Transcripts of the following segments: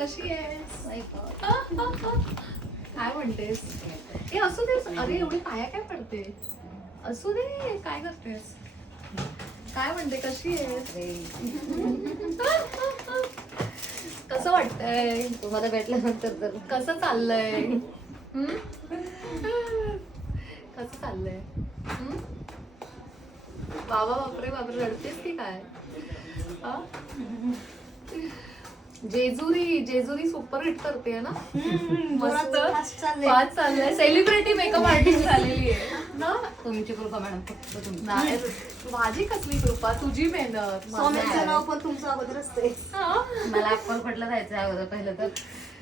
कशी आहेस? काय म्हणतेस? ए असू दे. अरे एवढी पाया काय पडते? असू दे. काय करतेस? काय म्हणते? कशी आहेस? कसं वाटतंय? तुम्हाला भेटल्यानंतर तर कसं चाललंय? हम्म? कसं चाललंय? बाबा बापरे बापरे रडतेस की काय? आ? जेजुरी सुपर हिट करते ना? मस्त फास्ट चाललंय. सेलिब्रिटी मेकअप आर्टिस्ट झालेली आहे ना? तुमची कृपा मॅडम, फक्त तुमची. नाही, माझी कसली कृपा, तुझी मेहनत. स्वामींचं नाव पण तुमचं अगोदर असते. हा? मला अक्कलकोटला जायचं अगोदर. पहिलं तर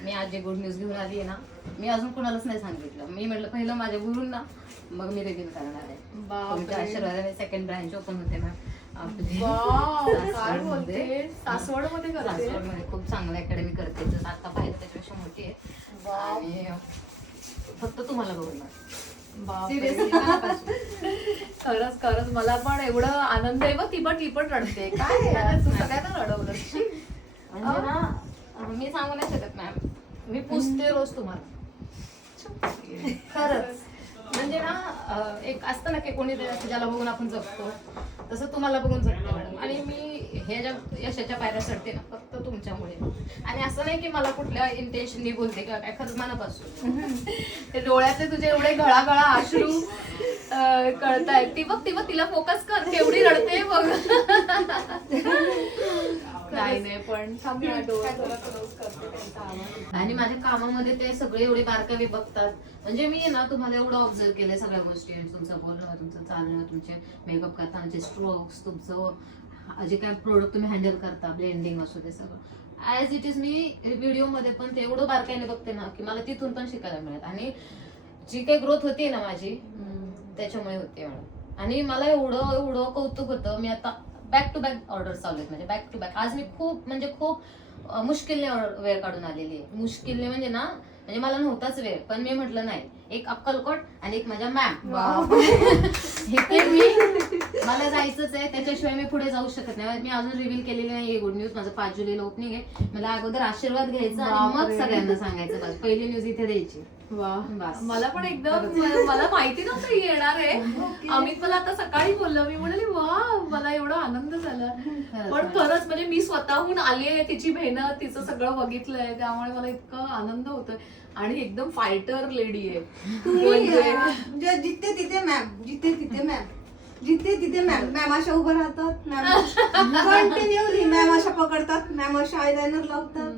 मी आज जे गुड न्यूज घेऊन आली आहे ना, मी अजून कुणालाच नाही सांगितलं. मी म्हटलं पहिलं माझ्या गुरूंना, मग मी रिव्हील करणार आहे. बापरे. तुमच्या आशीर्वादाने सेकंड ब्रँच ओपन होते मॅम. वाव, काय बोलते? सासवडमध्ये करते? सासवडमध्ये खूप चांगलं अकॅडमी करते. जर आता पाहिलं त्याच्यापेक्षा मोठी आहे. आणि फक्त तुम्हाला बघणार. बापरे. खरंच खरंच मला पण एवढं आनंद आहे. बघ ती पण रडते. काय यार, तू सगळ्यांना रडवलं. म्हणजे ना, मी सांगू नाही शकत मॅम. मी पुसते रोज तुम्हाला. खरंच म्हणजे ना, एक असतं ना की कोणी ज्याला बघून आपण जगतो, तसं तुम्हाला बघून जगते मॅडम. आणि मी हे ज्या यशाच्या पायऱ्या चढते ना, फक्त तुमच्यामुळे. आणि असं नाही की मला कुठल्या इंटेन्शननी बोलते किंवा काय, खरंच मनापासून. ते डोळ्यातले तुझे एवढे गळागळा अश्रू कळतायत. ती बघ तिला फोकस कर, केवढी रडते बघ. नाही पण थांब ना, डोळे जरा close करते त्यांचा आवाज. आणि माझ्या कामामध्ये ते सगळे एवढे बारकावे बघतात. म्हणजे मी ना तुम्हाला एवढं ऑब्झर्व केलंय सगळ्या गोष्टी. तुमचं बोलणं, तुमचं चालणं, तुमचे मेकअप करतानाचे स्ट्रोक्स, तुमचं जे काय प्रोडक्ट तुम्ही हँडल करता, ब्लेंडिंग असू दे, सगळं ॲज इट इज मी व्हिडिओमध्ये पण ते एवढं बारकाईने बघते ना की मला तिथून पण शिकायला मिळत. आणि जी काही ग्रोथ होती ना माझी, त्याच्यामुळे होते मॅडम. आणि मला एवढं एवढं कौतुक होतं. मी आता बॅक टू बॅक ऑर्डर चालू आहेत, म्हणजे बॅक टू बॅक. आज मी खूप मुश्किलने वेळ काढून आलेली आहे. मुश्किलने म्हणजे ना, म्हणजे मला नव्हताच वेळ, पण मी म्हटलं नाही, एक अक्कलकोट आणि एक माझ्या मॅम. इथे मला जायचंच आहे, त्याच्याशिवाय मी पुढे जाऊ शकत नाही. मी अजून रिव्हील केलेली नाही गुड न्यूज. माझं 5 जुलैला ओपनिंग आहे. मला अगोदर आशीर्वाद घ्यायचा आणि मग सगळ्यांना सांगायचं. बस पहिली न्यूज इथे द्यायची. बस. मला पण एकदम मला माहिती नव्हतं ही येणार आहे. अमित मला आता सकाळी बोललं. मी म्हणाली वा, मला एवढा आनंद झाला. पण खरंच म्हणजे मी स्वतःहून आली आहे, तिची मेहनत, तिचं सगळं बघितलंय, त्यामुळे मला इतकं आनंद होतोय. आणि एकदम फायटर लेडी आहे. म्हणजे जिथे तिथे मॅम, जिथे तिथे मॅम, जिथे तिथे मॅम. मॅम अशा उभं राहतात, मॅम कंटिन्युअली मॅम अशा पकडतात, मॅम अशा आयलाइनर लावतात.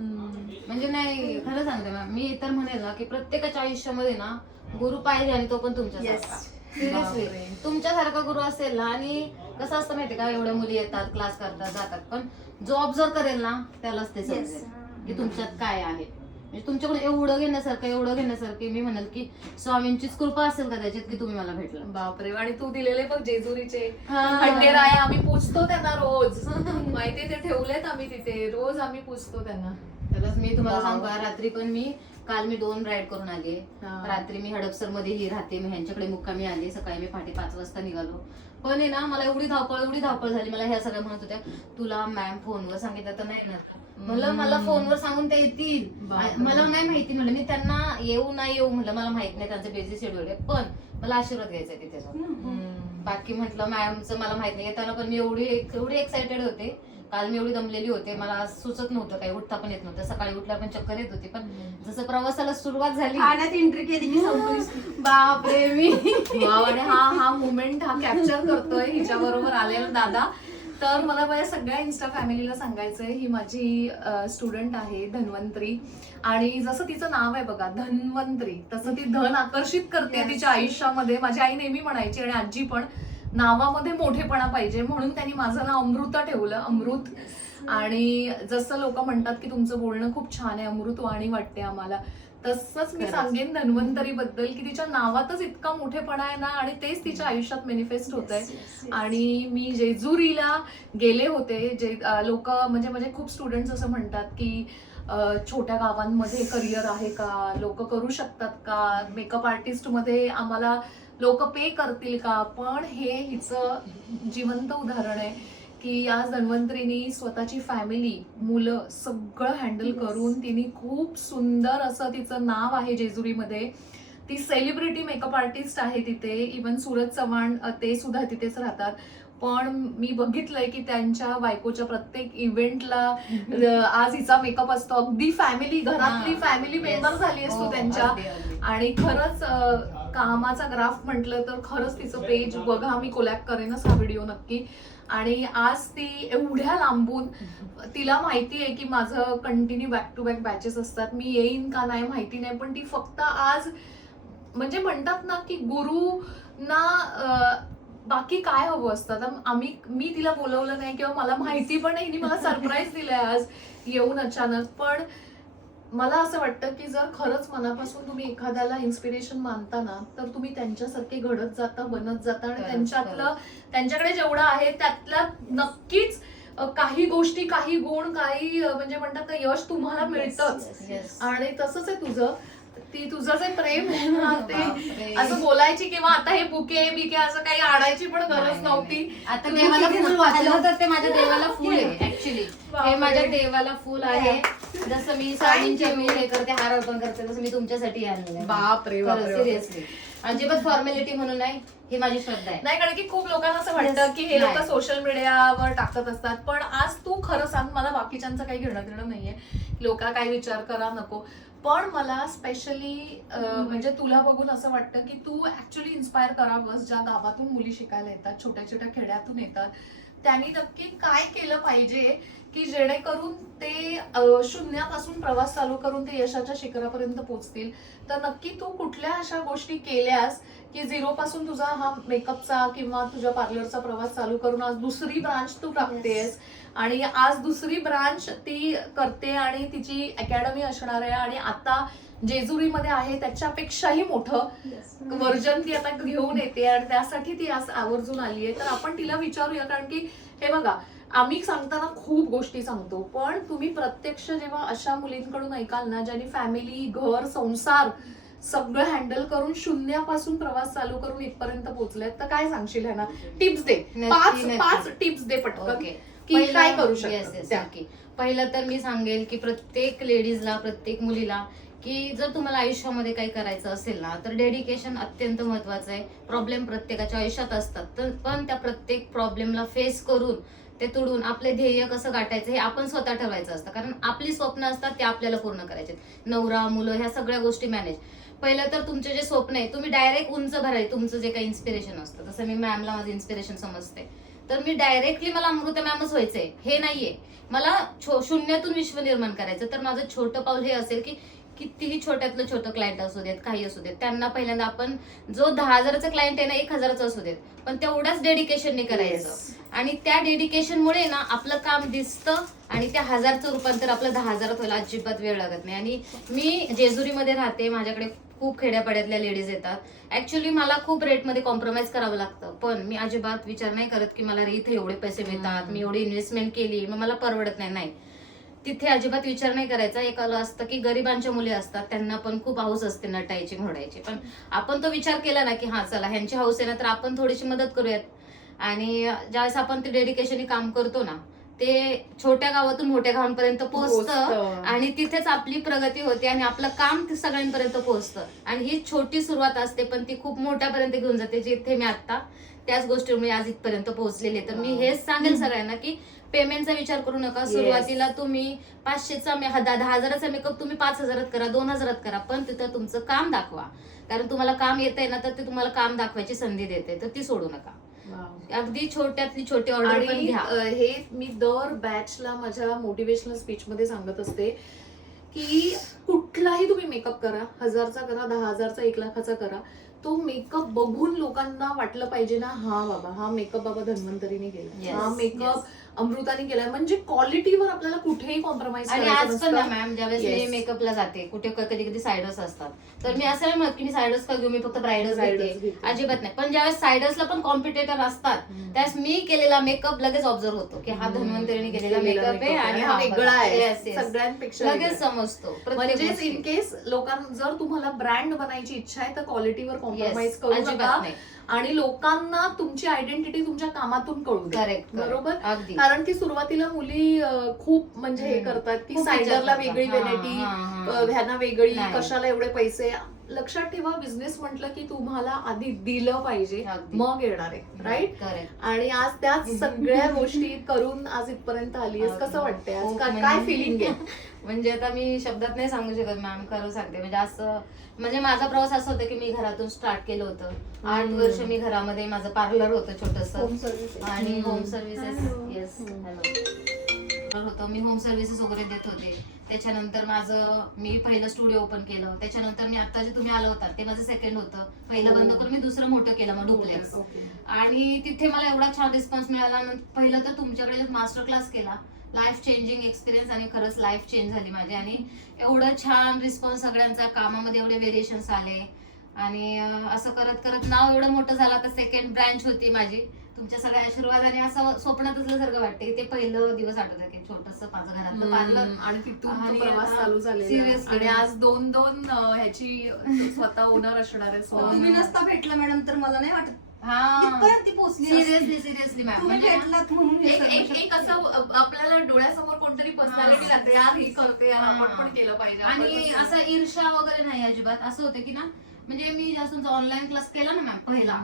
म्हणजे नाही, खरं सांगते मॅम, मी तर म्हणेल ना की प्रत्येकाच्या आयुष्यामध्ये ना गुरु पाहिजे, आणि तो पण तुमच्यासारखा. सिरियसली तुमच्यासारखा गुरु असेल ना. आणि कसं असतं माहितीये का, एवढ्या मुली येतात, क्लास करतात, जातात, पण जो ऑब्झर्व करेल ना त्यालाच ते समजेल की तुमच्यात काय आहे. म्हणजे तुमच्याकडे एवढं घेण्यासारखं मी म्हणाल की स्वामींचीच कृपा असेल का त्याच्यात की तुम्ही मला भेटलं. बापरे. आणि तू दिलेले बघ जेजुरीचे खंडेराय, आम्ही पूजतो त्यांना रोज. माहिती ते ठेवलेत आम्ही तिथे, रोज आम्ही पूजतो त्यांना. तरच मी तुम्हाला सांगू, रात्री पण काल मी 2 राईड करून आले. रात्री मी हडपसर मध्ये राहते, मी ह्यांच्याकडे मुक्कामी आले. सकाळी मी 5:30 वाजता निघालो. पण आहे ना, मला एवढी धावपळ झाली. मला ह्या सगळ्या म्हणत होत्या, तुला मॅम फोनवर सांगितलं तर नाही ना. म्हणलं मला फोनवर सांगून त्या येतील, मला नाही माहिती. म्हणलं मी त्यांना येऊ नाही येऊ, म्हणलं मला माहित नाही, त्यांचं बिझी शेड्यूल आहे, पण मला आशीर्वाद घ्यायचा आहे तिथे जाऊन. बाकी म्हटलं मॅमचं मला माहित नाही. येताना पण मी एवढी एक्सायटेड होते. काल मी एवढी दमलेली होते, मला सुचत नव्हतं, काही उठता पण येत नव्हतं. सकाळी उठल्यावर पण चक्कर येत होती. पण जसं प्रवासाला सुरुवात झाली, खाण्यात एंट्री केली की बापरे मी आणि हा मुमेंट हा कॅप्चर करतोय हिच्या बरोबर आलेला दादा. तर मला माझ्या सगळ्या इन्स्टा फॅमिलीला सांगायचंय, ही माझी स्टुडंट आहे धन्वंतरी. आणि जसं तिचं नाव आहे बघा धन्वंतरी, तसं ती धन आकर्षित करते तिच्या आयुष्यामध्ये. माझी आई नेहमी म्हणायची आणि आजी पण, नावामध्ये मोठेपणा पाहिजे, म्हणून त्यांनी माझं नाव अमृता ठेवलं, अमृत. आणि जसं लोक म्हणतात की तुमचं बोलणं खूप छान आहे, अमृतवाणी वाटते आम्हाला, तसंच मी सांगेन धन्वंतरी बद्दल की तिच्या नावातच इतका मोठेपणा आहे ना, आणि तेच तिच्या आयुष्यात मॅनिफेस्ट होत आहे. आणि मी जेजुरीला गेले होते. जे लोक म्हणजे खूप स्टुडंट्स असं म्हणतात की छोट्या गावांमध्ये करिअर आहे का, लोक करू शकतात का, मेकअप आर्टिस्ट मध्ये आम्हाला लोक पे करतील का. पण हे हिचं जिवंत उदाहरण आहे की आज धन्वंतरीनी स्वतःची फॅमिली, मुलं सगळं हँडल करून तिने खूप सुंदर असं तिचं नाव आहे जेजुरीमध्ये. ती सेलिब्रिटी मेकअप आर्टिस्ट आहे तिथे. इवन सूरज चव्हाण ते सुद्धा तिथेच राहतात. पण मी बघितलंय की त्यांच्या बायकोच्या प्रत्येक इव्हेंटला आज हिचा मेकअप असतो. अगदी फॅमिली, घरातली फॅमिली मेंबर झाली असतो त्यांच्या. आणि खरंच कामाचा ग्राफ म्हटलं तर खरंच तिचं पेज बघा, मी कोलॅब करेनच हा व्हिडिओ नक्की. आणि आज ती एवढ्या लांबून, तिला माहिती आहे की माझं continue back to back batches असतात, मी येईन का नाही माहिती नाही, पण ती फक्त आज म्हणजे म्हणतात ना की गुरुना बाकी काय हवं असतं. मी तिला बोलवलं नाही किंवा मला माहिती पण नाही, मला सरप्राईज दिलंय आज येऊन अचानक. पण मला असं वाटतं की जर खरंच मनापासून तुम्ही एखाद्याला इन्स्पिरेशन मानता ना, तर तुम्ही त्यांच्यासारखे घडत जाता, बनत जाता. आणि त्यांच्याकडे जेवढं आहे त्यातल्या नक्कीच काही गोष्टी, काही गुण, काही म्हणजे म्हणतात ना यश तुम्हाला मिळतंच. आणि तसंच आहे तुझं. तुझं जे प्रेम आहे ना, ते असं बोलायची किंवा आता हे बुके बिके असं काही आणायची पण गरज नव्हती. आता देवाला फुल वाचलं तर ते माझ्या देवाला फुल आहे. ऍक्च्युली हे माझ्या देवाला फुल आहे. जसं मी स्वामींचे मी हे करते, हार अर्पण करते, तसं मी तुमच्यासाठी आणलेलं आहे. बापरे बापरे, सिरियसली. अजिबात फॉर्मॅलिटी म्हणून नाही, ही माझी श्रद्धा आहे. नाही, कारण की खूप लोकांना असं वाटतं की हे लोक सोशल मीडियावर टाकत असतात. पण आज तू खरं सांग, मला बाकीच्यांचं काही घेणं देणं नाहीये, लोकांना काय विचार करा नको. पण मला स्पेशली म्हणजे तुला बघून असं वाटतं की तू ऍक्च्युली इन्स्पायर करावंस. ज्या गावातून मुली शिकायला येतात, छोट्या छोट्या खेड्यातून येतात, त्यांनी नक्की काय केलं पाहिजे की जेणेकरून ते शून्यापासून प्रवास चालू करून ते यशाच्या शिखरापर्यंत पोहोचतील. तर नक्की तू कुठल्या अशा गोष्टी केल्यास की झिरो पासून तुझा हा मेकअपचा किंवा तुझ्या पार्लरचा प्रवास चालू करून आज दुसरी ब्रांच तू टाकतेस. आणि आज दुसरी ब्रांच ती करते आणि तिची अकॅडमी असणार आहे. आणि आता जेजुरीमध्ये आहे त्याच्यापेक्षाही मोठं व्हर्जन ती आता घेऊन येते. आणि त्यासाठी ती आज आवर्जून आली आहे. तर आपण तिला विचारूया, कारण की हे बघा, आम्ही सांगताना खूप गोष्टी सांगतो, पण तुम्ही प्रत्यक्ष जेव्हा अशा मुलींकडून ऐकाल ना, ज्यांनी फॅमिली, घर, संसार सगळं हँडल करून शून्यापासून प्रवास चालू करून इथपर्यंत पोहोचलेत, तर काय सांगशील ह्यांना? टिप्स दे, पाच टिप्स दे पटकन की काय करू शकतो. पहिलं तर मी सांगेल की प्रत्येक लेडीजला, प्रत्येक मुलीला, की जर तुम्हाला आयुष्यामध्ये काही करायचं असेल ना, तर डेडिकेशन अत्यंत महत्वाचं आहे. प्रॉब्लेम प्रत्येकाच्या आयुष्यात असतात, तर पण त्या प्रत्येक प्रॉब्लेमला फेस करून ते तोडून आपले ध्येय कसं गाठायचं हे आपण स्वतः ठरवायचं असतं. कारण आपली स्वप्न असतात ते आपल्याला पूर्ण करायचे. नवरा, मुलं, ह्या सगळ्या गोष्टी मॅनेज. पहिलं तर तुमचे जे स्वप्न आहे तुम्ही डायरेक्ट उंच भरायचे. तुमचं जे काही इन्स्पिरेशन असतं, तसं मी मॅमला माझं इन्स्पिरेशन समजते, तर मी डायरेक्टली मला अमृता मॅमच व्हायचंय हे नाहीये. मला शून्यातून विश्व निर्माण करायचं. तर माझं छोटं पाऊल हे असेल की कितीही छोट्यातलं छोटं क्लायंट असू देत, काही असू देत, त्यांना पहिल्यांदा आपण जो 10,000चा क्लायंट आहे ना, 1,000चा असू देत, पण तेवढ्याच डेडिकेशनने करायचं. आणि त्या डेडिकेशनमुळे ना आपलं काम दिसतं आणि त्या 1000चं रूपांतर आपलं 10,000 व्हायला अजिबात वेळ लागत नाही. आणि मी जेजुरीमध्ये राहते, माझ्याकडे खूप खेड्यापाड्यातल्या लेडीज येतात. ऍक्च्युली मला खूप रेटमध्ये कॉम्प्रोमाइज करावं लागतं, पण मी अजिबात विचार नाही करत की मला इथे एवढे पैसे मिळतात, मी एवढी इन्व्हेस्टमेंट केली, मग मला परवडत नाही. तिथे अजिबात विचार नाही करायचा. एक असतं की गरिबांच्या मुली असतात, त्यांना पण खूप हाऊस असते नटायची, घोडायची, पण आपण तो विचार केला ना की हा चला ह्यांची हाऊस आहे ना, तर आपण थोडीशी मदत करूयात. आणि ज्यावेळेस आपण ते डेडिकेशनने काम करतो ना, ते छोट्या गावातून मोठ्या गावांपर्यंत पोहोचतं आणि तिथेच आपली प्रगती होते आणि आपलं काम सगळ्यांपर्यंत पोहोचतं. आणि ही छोटी सुरुवात असते, पण ती खूप मोठ्यापर्यंत घेऊन जाते. जिथे मी आता त्याच गोष्टीमुळे आज इथपर्यंत पोहोचलेले. तर मी हेच सांगेल सगळ्यांना की पेमेंटचा विचार करू नका. सुरुवातीला तुम्ही 500चा 10,000चा मेकअप तुम्ही 5,000 करा, 2,000 करा, पण तिथं तुमचं काम दाखवा. कारण तुम्हाला काम येतंय ना, तर ते तुम्हाला काम दाखवायची संधी देते, तर ती सोडू नका. अगदी छोट्यातली छोटी ऑर्डर पण घ्या. हे मी दर बॅचला माझ्या मोटिवेशनल स्पीच मध्ये सांगत असते की कुठलाही तुम्ही मेकअप करा, 1000चा करा, 10,000चा, 1,00,000चा करा, तो मेकअप बघून लोकांना वाटलं पाहिजे ना, हा बाबा हा मेकअप बाबा धन्वंतरीने केला, हा मेकअप अमृताने केलाय. म्हणजे क्वालिटीवर आपल्याला कुठेही कॉम्प्रोमाइज आणि आज पण ना मॅम, ज्यावेळेस मी मेकअपला जाते, कुठे कधी कधी सायडर्स असतात, तर मी असं नाही म्हणत की मी सायडर्स का घेऊ, मी फक्त ब्रायडर्स घेते, अजिबात नाही. पण ज्यावेळेस सायडर्सला पण कॉम्पिटेटर असतात, त्यावेळेस मी केलेला मेकअप लगेच ऑब्झर्व होतो की हा धन्वंतरीने केलेला मेकअप आहे आणि हा वेगळा आहे, सगळ्यांपेक्षा लगेच समजतो. म्हणजेच इन केस लोकांना जर तुम्हाला ब्रँड बनायची इच्छा आहे तर क्वालिटीवर कॉम्प्रोमाइज करू नका. आणि लोकांना तुमची आयडेंटिटी तुमच्या कामातून कळू दे. करेक्ट बरोबर. अगदी कारण की सुरुवातीला मुली खूप म्हणजे हे करतात की खूप सायडरला विचार वेगळी करतात. व्हॅनिटी, हा, हा, हा. ह्यांना वेगळी, नाही. कशाला एवढे पैसे. लक्षात ठेवा, बिझनेस म्हटलं की तुम्हाला आधी दिलं पाहिजे, अगदी. मग येणार आहे, राईट. करेक्ट. आणि आज त्याच सगळ्या गोष्टी करून आज इथपर्यंत आलीस. कसं वाटतंय आज? काय फिलिंग आहे? म्हणजे आता मी शब्दात नाही सांगू शकत मॅम, खरं सांगते. म्हणजे असं म्हणजे माझा प्रवास असं होता की मी घरातून स्टार्ट केलं होतं. 8 वर्ष मी घरामध्ये, माझं पार्लर होतं छोटस होम सर्व्हिस. आणि होम सर्व्हिसेस. येस, हॅलो होतं. मी होम सर्व्हिसेस वगैरे देत होते. त्याच्यानंतर माझं मी पहिलं स्टुडिओ ओपन केलं. त्याच्यानंतर मी आता जे तुम्ही आलं होता ते माझं सेकंड होतं. पहिलं बंद करून मी दुसरं मोठं केलं, मग डुप्लेक्स. आणि तिथे मला एवढा छान रिस्पॉन्स मिळाला. पहिलं तर तुमच्याकडे मास्टर क्लास केला, लाईफ चेंजिंग एक्सपिरियन्स, आणि खरंच लाईफ चेंज झाली माझी. आणि एवढं छान रिस्पॉन्स सगळ्यांचा, कामामध्ये एवढे व्हेरिएशन्स आले. आणि असं करत करत नाव एवढं मोठं झालं. आता सेकंड ब्रँच होती माझी. तुमच्या सगळ्या आशीर्वादाने असं स्वप्नात असल्यासारखं वाटतं की ते पहिलं दिवस आठवतं की छोटस माझं घरातलं पार्लर. आणि तिथून आणि तो प्रवास चालू झालेला आहे. Seriously. आणि आज दोन ह्याची स्वतः ओनर असणार आहे. तुम्ही नसता भेटला मॅडम तर मला नाही वाटत हा, इथपर्यंत ती पोहोचली असती. Seriously ma'am. तुम्ही म्हणजे भेटलात म्हणून हे एक सर्व एक शक्य एक असं आपल्याला डोळ्यासमोर कोणतरी पर्सनॅलिटी लागते, यार ही करते, यार आपण पण केलं पाहिजे. आपण आणि पण- असं ईर्ष्या वगैरे नाही अजिबात. असं होतं की ना, म्हणजे मी जास्त तुमचा ऑनलाईन क्लास केला ना मॅम पहिला,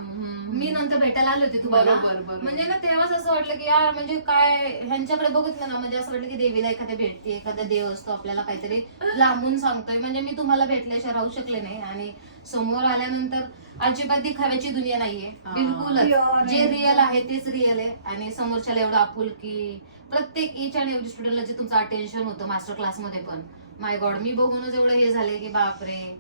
मी नंतर भेटायला आले होते तुम्हाला. बरोबर. म्हणजे ना तेव्हाच असं वाटलं की यार म्हणजे काय ह्यांच्याकडे बघितलं ना, म्हणजे असं वाटलं की देवीला एखाद्या भेटते, एखादा देव असतो आपल्याला काहीतरी लांबून सांगतोय. म्हणजे मी तुम्हाला भेटल्याशिवाय राहू शकले नाही. आणि समोर आल्यानंतर अजिबात दिखाव्याची दुनिया नाहीये, बिलकुलच. Pure जे आहे. रिअल आहे तेच रिअल आहे. आणि समोरच्याला एवढं आपुलकी, प्रत्येक इच आणि एव्हरी स्टुडंटला जे तुमचं अटेन्शन होतं मास्टर क्लासमध्ये पण, माय गॉड, मी बघूनच एवढं हे झाले की बापरे,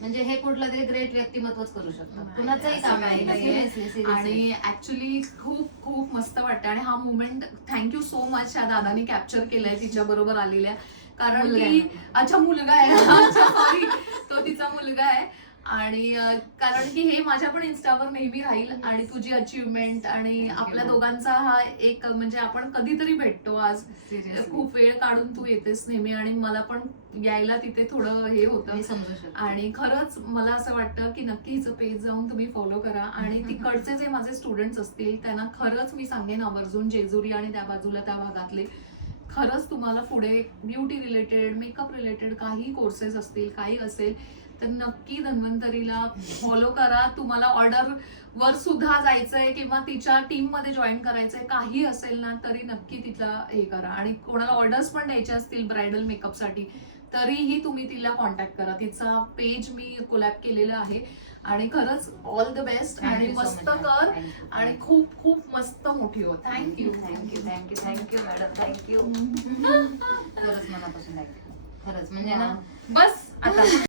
म्हणजे हे कुठलं तरी ग्रेट व्यक्तिमत्वच करू शकतं. कुणाचंही काम काही नाही. नाहीये. Seriously. आणि ऍक्च्युली खूप खूप मस्त वाटतं. आणि हा मुवमेंट थँक्यू सो मच या दादानी कॅप्चर केलाय तिच्या बरोबर आलेल्या. कारण मुलगा की आहे. अच्छा मुलगा आहे सॉरी, तो तिचा मुलगा आहे. आणि कारण की हे माझ्या पण इन्स्टावर नेहमी राहील. आणि तुझी अचीवमेंट आणि आपल्या दोघांचा हा एक म्हणजे आपण कधीतरी भेटतो. आज Seriously. खूप वेळ काढून तू येतेस नेहमी, आणि मला पण यायला तिथे थोडं हे होतं. मी समजू शकते. आणि खरंच मला असं वाटतं की नक्की हिचं पेज जाऊन तुम्ही फॉलो करा. आणि तिकडचे जे माझे स्टुडंट्स असतील त्यांना खरंच मी सांगेन आवर्जून, जेजुरी आणि त्या बाजूला त्या भागातले, खरंच तुम्हाला पुढे ब्युटी रिलेटेड, मेकअप रिलेटेड काही कोर्सेस असतील, काही असेल तर नक्की धन्वंतरीला फॉलो करा. तुम्हाला ऑर्डर वर सुद्धा जायचंय किंवा तिच्या टीम मध्ये जॉईन करायचंय, काही असेल ना तरी नक्की तिला हे करा. आणि कोणाला ऑर्डर्स पण द्यायचे असतील ब्रायडल मेकअप साठी तरीही तुम्ही तिला कॉन्टॅक्ट करा. तिचा पेज मी कोलॅब केलेलं आहे. आणि खरंच ऑल द बेस्ट. Thank आणि you so मस्त much, कर ma'am. Thank you. आणि खूप खूप मस्त मोठी हो. थँक्यू. Thank you madam, thank you. खरंच मनापासून थँक्यू. खरंच म्हणजे ना बस आता